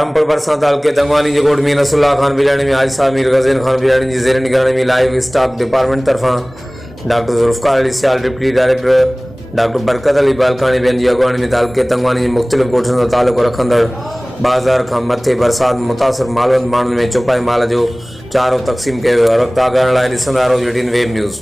रामपुर बरसात हल्के तंगवानी जे गोड़ में नसरुल्लाह खान बिजाणी में आजिसा मीर गज़ीन खान बिजाणी जी ज़ेर निगरानी में लाइव स्टाफ डिपार्टमेंट तरफां डॉक्टर ज़ुल्फ़िकार अली सियाल deputy director doctor Barkat Ali balcony बेन जी अगवानी में हल्के तंगवानी जे मुख़्तलिफ़ ॻोठनि सां तालुक़ रखंदड़ बाज़ार खां मथे बरसात मुतासिर मालवंद माण्हुनि में चौपाई माल जो चारो तक़सीम कयो वियो। हर वक़्तु आगाहण लाइ ॾिसंदा रहो JTN वेब न्यूज़।